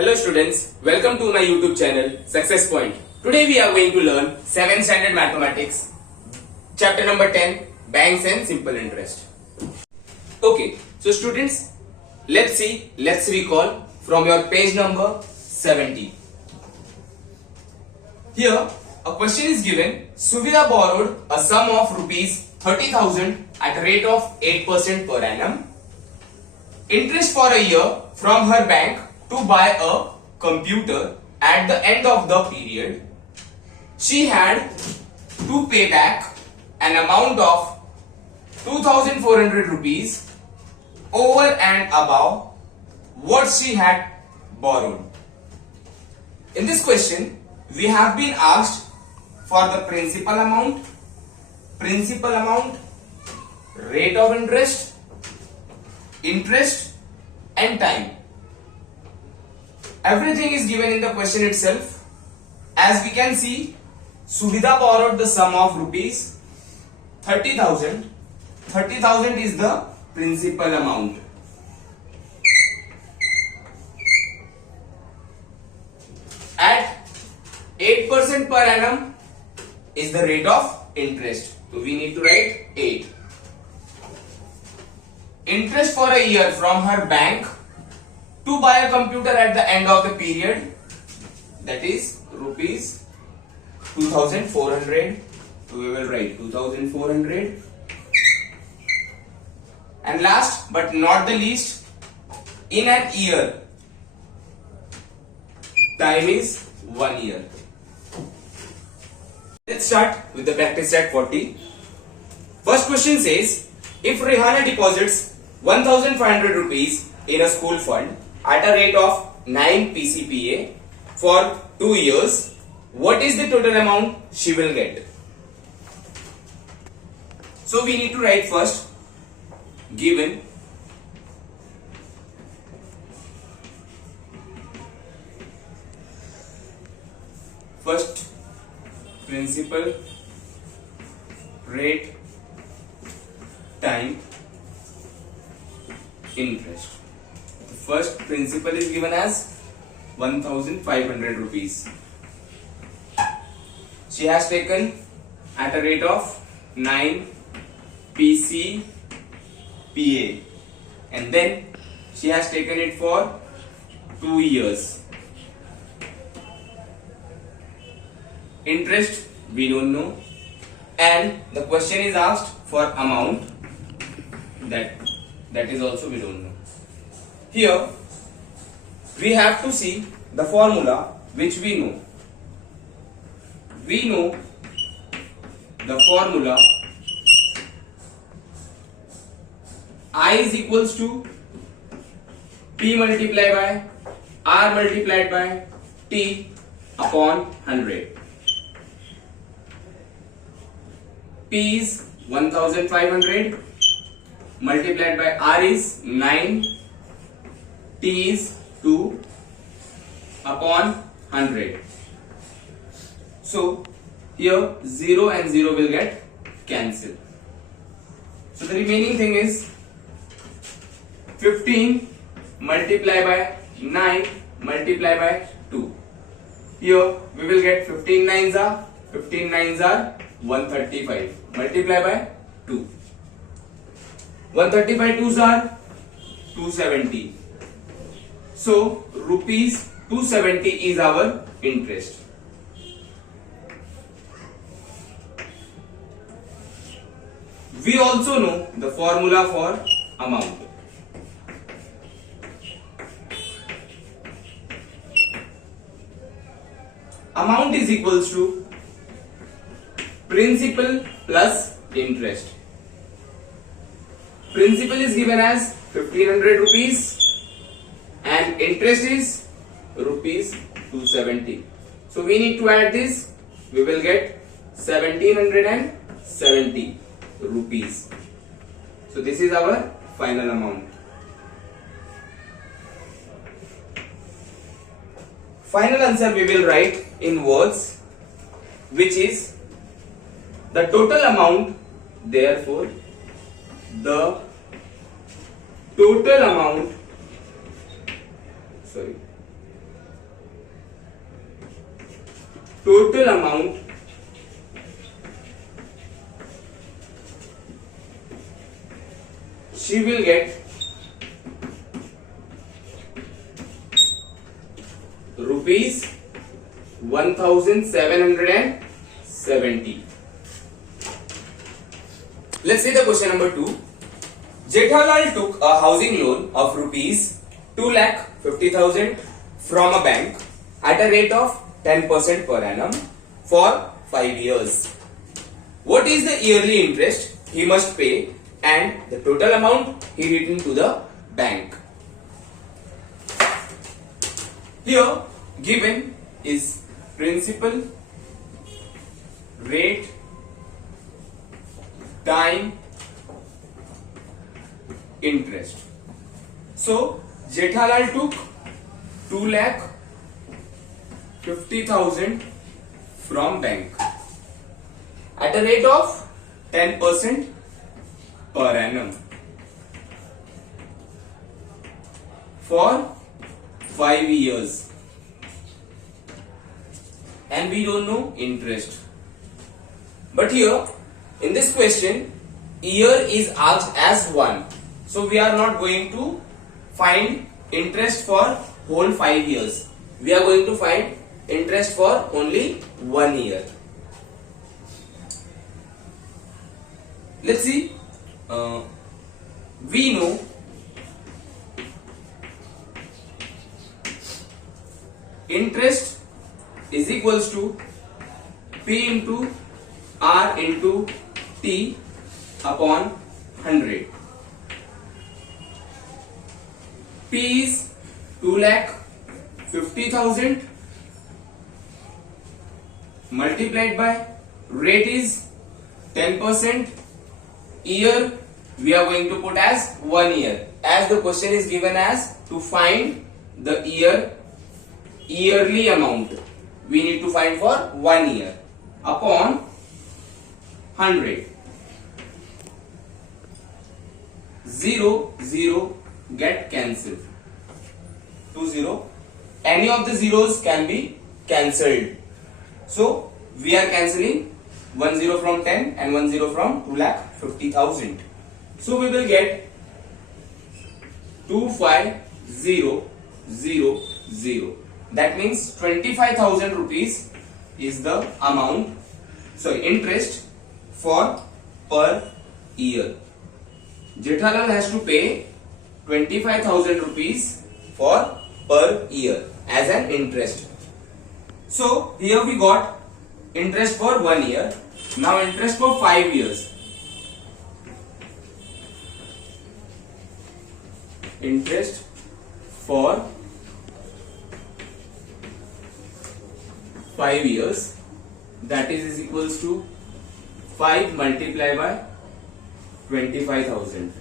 Hello students, welcome to my YouTube channel Success Point. Today we are going to learn 7th standard mathematics, chapter number 10, banks and simple interest. Okay, so students, let's recall from your page number 70. Here a question is given. Suvidha borrowed a sum of rupees 30,000 at a rate of 8% per annum. Interest for a year from her bank to buy a computer at the end of the period. She had to pay back an amount of 2,400 rupees over and above what she had borrowed. In this question, we have been asked for the principal amount, rate of interest, interest and time. Everything is given in the question itself. As we can see, Suvidha borrowed the sum of rupees 30,000. 30,000 is the principal amount. At 8% per annum is the rate of interest. So we need to write 8. Interest for a year from her bank to buy a computer at the end of the period, that is rupees 2,400. So we will write 2,400. And last but not the least, in an year, time is 1 year. Let's start with the practice at 40. First question says, if Rehana deposits 1,500 rupees in a school fund at a rate of 9 PCPA for 2 years, what is the total amount she will get? So we need to write first given first principal, rate, time, interest. The first principal is given as 1,500 rupees. She has taken at a rate of 9 PCPA and then she has taken it for 2 years. Interest we don't know, and the question is asked for amount, that is also we don't know. Here we have to see the formula which we know. We know the formula I is equals to P multiplied by R multiplied by T upon 100. P is 1,500 multiplied by R is 9, T is 2 upon 100. So here 0 and 0 will get cancelled. So the remaining thing is 15 multiplied by 9 multiplied by 2. Here we will get 15 nines are 135 multiplied by 2. 135 twos are 270. So rupees 270 is our interest. We also know the formula for amount. Amount is equals to principal plus interest. Principal is given as 1,500 rupees and interest is rupees 270. So we need to add this. We will get 1,770 rupees. So this is our final amount. Final answer we will write in words, which is the total amount. Therefore the total amount total amount she will get rupees 1770. Let's see the question number 2. Jethalal took a housing loan of rupees 2,50,000 from a bank at a rate of 10% per annum for 5 years. What is the yearly interest he must pay and the total amount he returned to the bank? Here given is principal, rate, time, interest. So Jethalal took 2,50,000 from bank at a rate of 10% per annum for 5 years, and we don't know interest. But here in this question year is asked as 1, so we are not going to find interest for whole 5 years. We are going to find interest for only 1 year. Let's see. We know interest is equals to P into R into T upon 100. P is 2,50,000 multiplied by rate is 10%. Year we are going to put as 1 year, as the question is given as to find the yearly amount. We need to find for 1 year upon 100. 0, 0 get cancelled. 2, 0. Any of the zeros can be cancelled. So we are cancelling 1 0 from 10 and 1 0 from 2,50,000. So we will get 25,000. That means 25,000 rupees is the amount, interest for per year. Jethalal has to pay 25,000 rupees for per year as an interest. So here we got interest for 1 year. Now interest for 5 years. Interest for 5 years, that is equals to 5 multiplied by 25,000.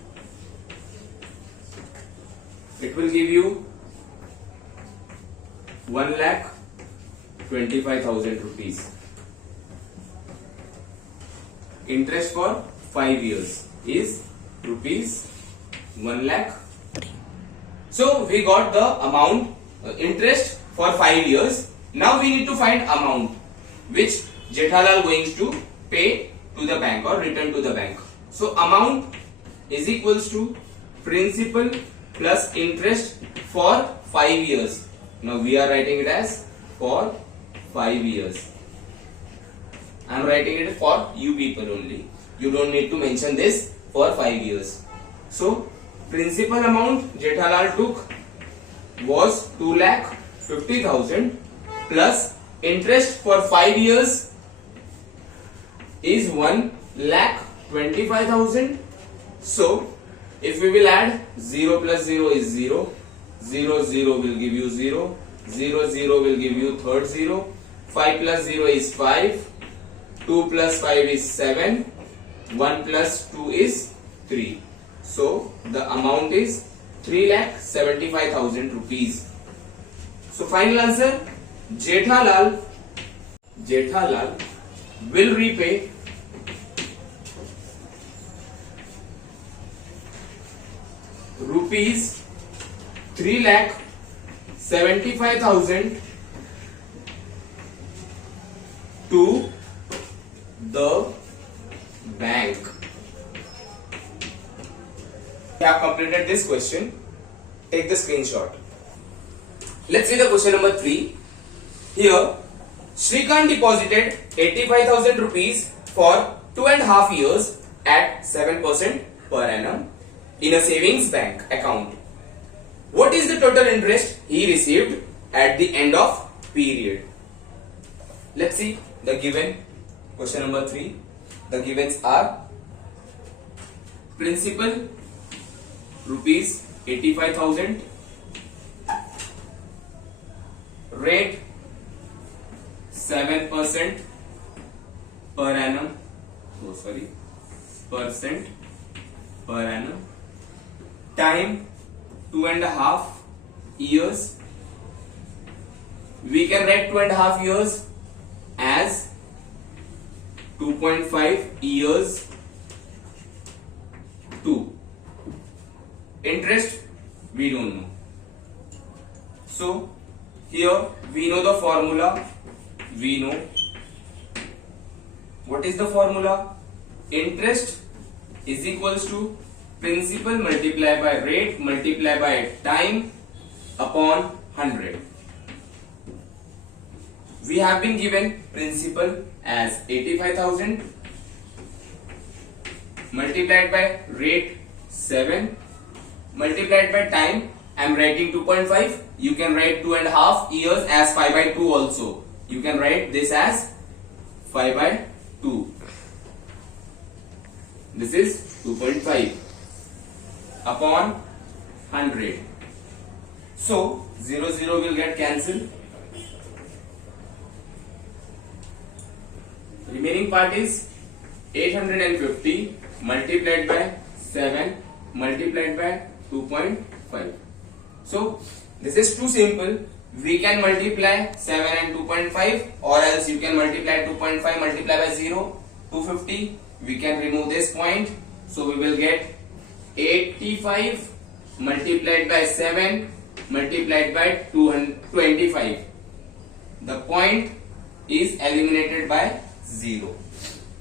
It will give you 1,25,000 rupees. Interest for 5 years is rupees 1 lakh. So we got the amount interest for 5 years. Now we need to find amount which Jethalal going to pay to the bank or return to the bank. So amount is equals to principal plus interest for 5 years. Now we are writing it as for 5 years. I am writing it for you people only. You don't need to mention this for 5 years. So principal amount Jethalal took was 2,50,000 plus interest for 5 years is 1,25,000. So if we will add 0 plus 0 is 0, 0 0 will give you 0, 0 0 will give you third 0, 5 plus 0 is 5, 2 plus 5 is 7, 1 plus 2 is 3. So the amount is 3,75,000 rupees. So final answer, Jethalal will repay rupees 3,75,000 to the bank. We have completed this question. Take the screenshot. Let's see the question number 3. Here, Shrikant deposited 85,000 rupees for 2.5 years at 7% per annum in a savings bank account. What is the total interest he received at the end of period? Let's see the given. Question number 3. The givens are principal rupees 85,000, rate 7% per annum, percent per annum, time 2.5 years. We can write 2.5 years as 2.5 years. 2. Interest we don't know. So here we know the formula. We know what is the formula. Interest is equals to principal multiplied by rate multiplied by time upon 100. We have been given principal as 85,000 multiplied by rate 7 multiplied by time. I am writing 2.5. You can write 2.5 years as 5 by 2 also. You can write this as 5 by 2. This is 2.5 upon 100. So 0 0 will get cancelled. Remaining part is 850 multiplied by 7 multiplied by 2.5. So this is too simple. We can multiply 7 and 2.5, or else you can multiply 2.5 multiply by 0, 250. We can remove this point. So we will get 85 multiplied by 7 multiplied by 225. The point is eliminated by 0.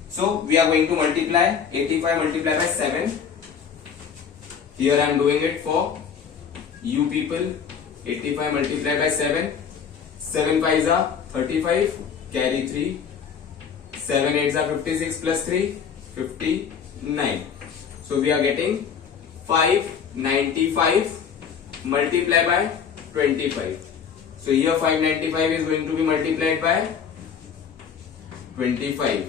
So we are going to multiply 85 multiplied by 7. Here I am doing it for you people. 85 multiplied by 7. 7 5s are 35. Carry 3. 7 8s are 56 plus 3. 59. So we are getting 595 multiplied by 25. So here 595 is going to be multiplied by 25.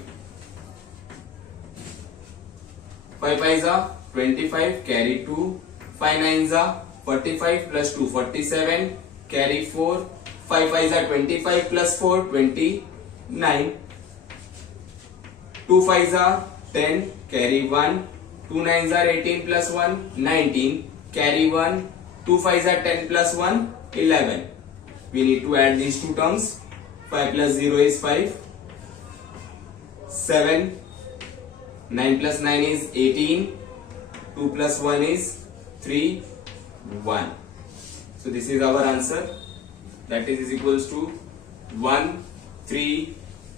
5 5s are 25, carry 2. 5 9s are 45 plus 2, 47, carry 4. 5 5s are 25 plus 4, 29. 2 5s are 10, carry 1. 2 9s are 18 plus 1, 19, carry 1. 2 5s are 10 plus 1, 11. We need to add these two terms. 5 plus 0 is 5. 7. 9 plus 9 is 18. 2 plus 1 is 3. 1. So this is our answer. That is equals to 1, 3,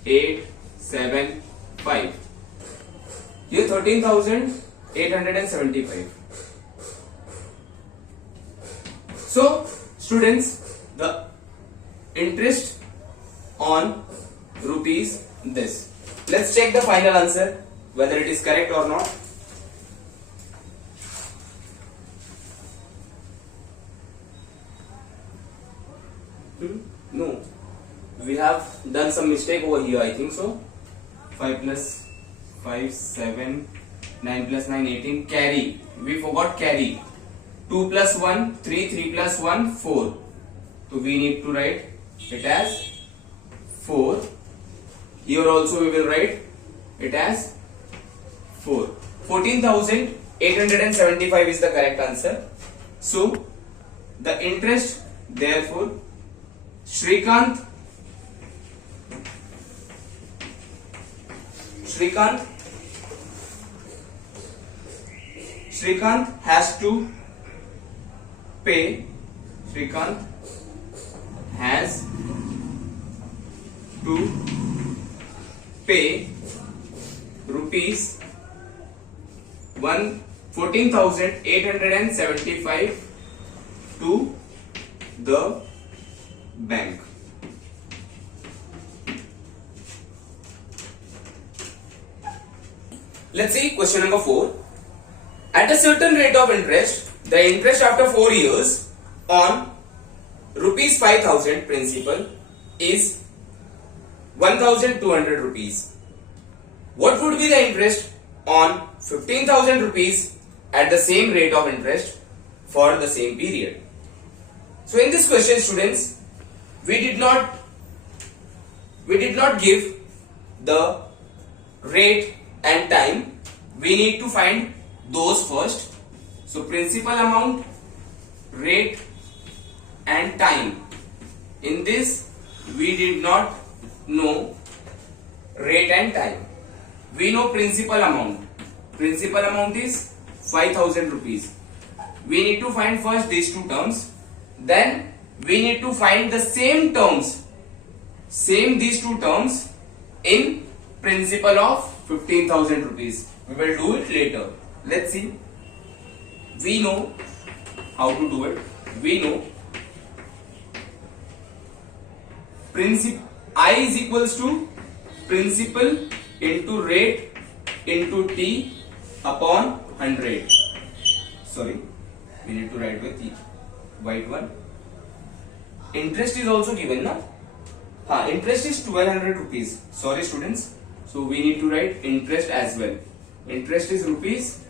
8, 7, 5. Here 13,875. So students, the interest on rupees this. Let's check the final answer whether it is correct or not. No, we have done some mistake over here, I think so. 5 plus 5, 7, 9 plus 9, 18, carry. We forgot carry. 2 plus 1, 3, 3 plus 1, 4. So we need to write it as 4. Here also we will write it as 4. 14,875 is the correct answer. So the interest, therefore, Shrikant has to pay. Shrikant has to pay rupees 14,875 to the bank. Let's see question number 4. At a certain rate of interest, the interest after 4 years on rupees 5,000 principal is 1,200 rupees. What would be the interest on 15,000 rupees at the same rate of interest for the same period? So in this question, students, we did not give the rate and time. We need to find those first. So principal amount, rate and time. In this we did not know rate and time. We know principal amount. Principal amount is 5,000 rupees. We need to find first these two terms. Then we need to find the same terms, these two terms in principal of 15,000 rupees. We will do it later. Let's see. We know how to do it. We know I is equals to principal into rate into T upon 100. Sorry, we need to write with the white one. Interest is also given, na? Interest is 1200 rupees. Sorry students. So we need to write interest as well. Interest is rupees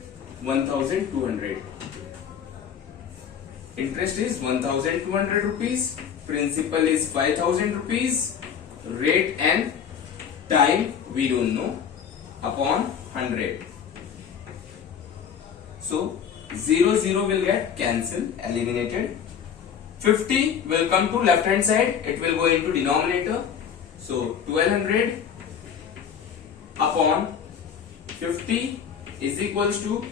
1,200. Interest is 1,200 rupees. Principal is 5,000 rupees. Rate and time we don't know, upon 100. So 0 0 will get cancelled, eliminated. 50 will come to left hand side, it will go into denominator. So 1200 upon 50 is equals to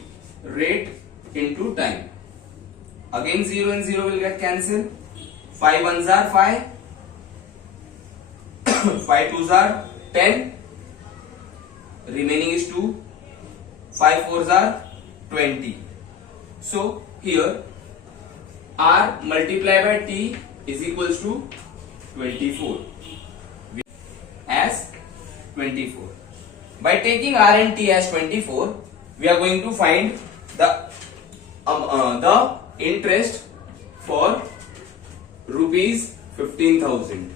rate into time. Again 0 and 0 will get cancelled. 5 ones are 5, 5 twos are 10, remaining is 2, 5 fours are 20. So here R multiplied by T is equals to 24, as 24. By taking R and T as 24, we are going to find the interest for rupees 15,000.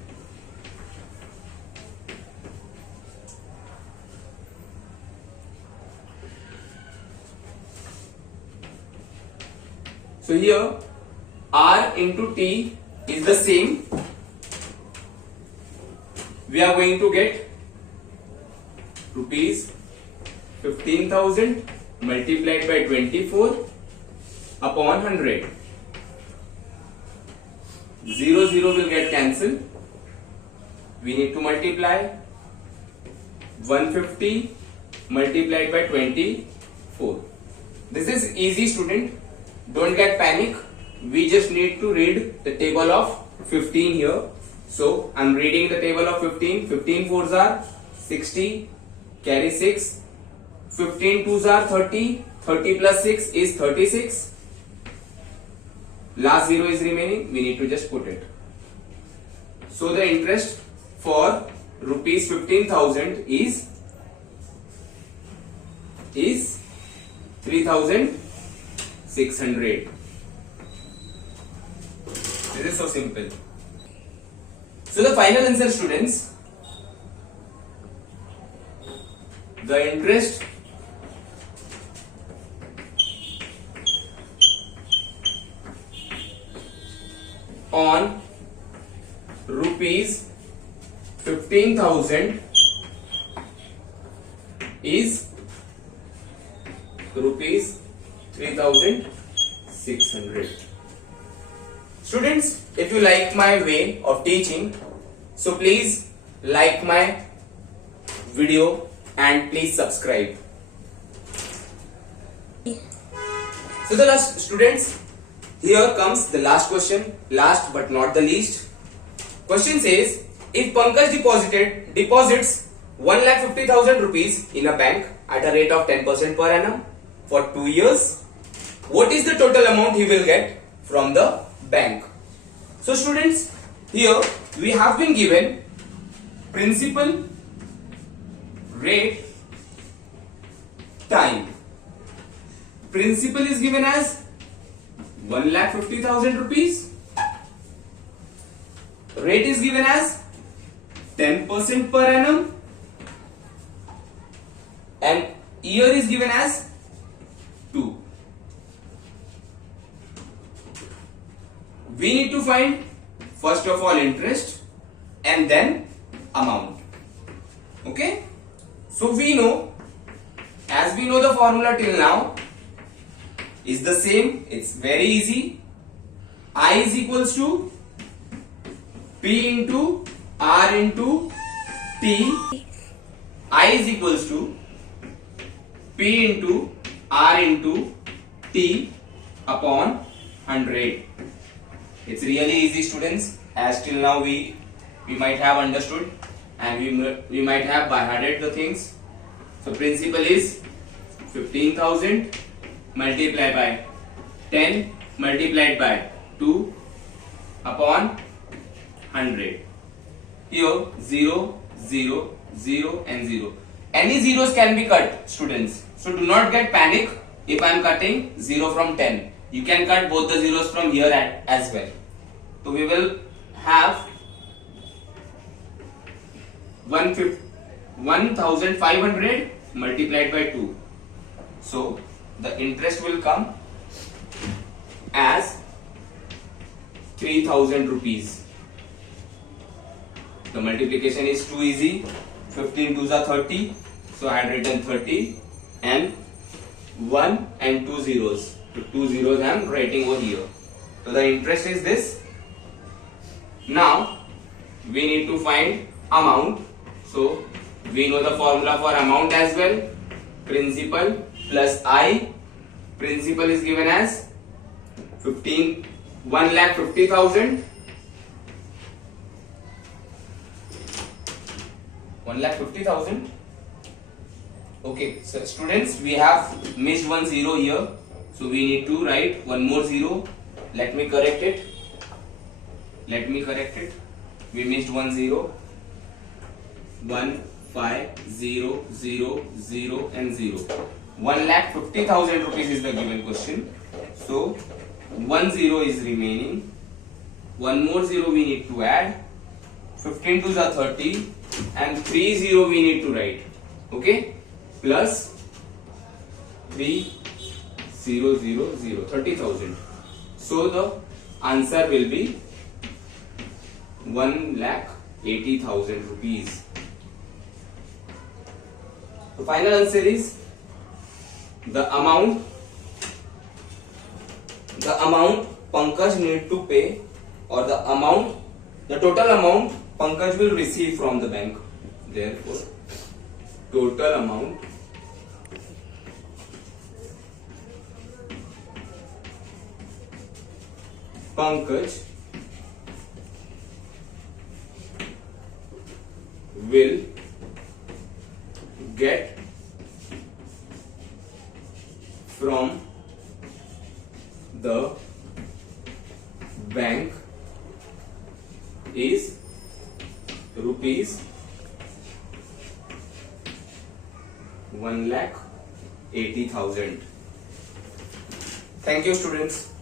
So here R into T is the same. We are going to get rupees 15,000 multiplied by 24 upon 100. 0 0 will get cancelled. We need to multiply 150 multiplied by 24. This is easy, student. Don't get panic. We just need to read the table of 15 here. So I'm reading the table of 15. 15 fours are 60, carry 6. 15 twos are 30. 30 plus 6 is 36. Last 0 is remaining. We need to just put it. So the interest for rupees 15,000 is 3,600. This is so simple. So the final answer, students, the interest on rupees 15,000 is rupees 3,600. Students, if you like my way of teaching, so please like my video and please subscribe. So the last, students, here comes the last question, last but not the least. Question says, if Pankaj deposits 1,50,000 rupees in a bank at a rate of 10% per annum for 2 years. What is the total amount he will get from the bank? So students, here we have been given principal, rate, time. Principal is given as 1,50,000 rupees. Rate is given as 10% per annum. And year is given as 2. We need to find first of all interest and then amount. Okay? So we know, as we know the formula till now is the same. It's very easy. I is equals to P into R into T. I is equals to P into R into T upon 100. It's really easy, students, as till now we might have understood and we might have by hearted the things. So principal is 15,000 multiplied by 10 multiplied by 2 upon 100. Here 0, 0, 0 and 0. Any zeros can be cut, students. So do not get panic if I am cutting 0 from 10. You can cut both the zeros from here as well. So we will have 1,500 multiplied by 2. So the interest will come as 3,000 rupees. The multiplication is too easy. 15 2s are 30. So I had written 30 and 1 and 2 zeros. So 2 zeros I am writing over here. So the interest is this. Now we need to find amount. So we know the formula for amount as well. Principal plus I. Principal is given as 1,50,000. 1,50,000. Okay, so students, we have missed one zero here, so we need to write one more zero. Let me correct it. We missed one zero. 1 5 0 0 0 and 0. 1,50,000 rupees is the given question. So one zero is remaining. One more zero we need to add. 15 2s are 30 and 3 0 we need to write. Okay, plus 3 0 0 0, 30,000. So the answer will be 1,80,000 rupees. The final answer is the amount Pankaj need to pay, or the total amount Pankaj will receive from the bank. Therefore, total amount Pankaj will get from the bank is rupees 1,80,000. Thank you, students.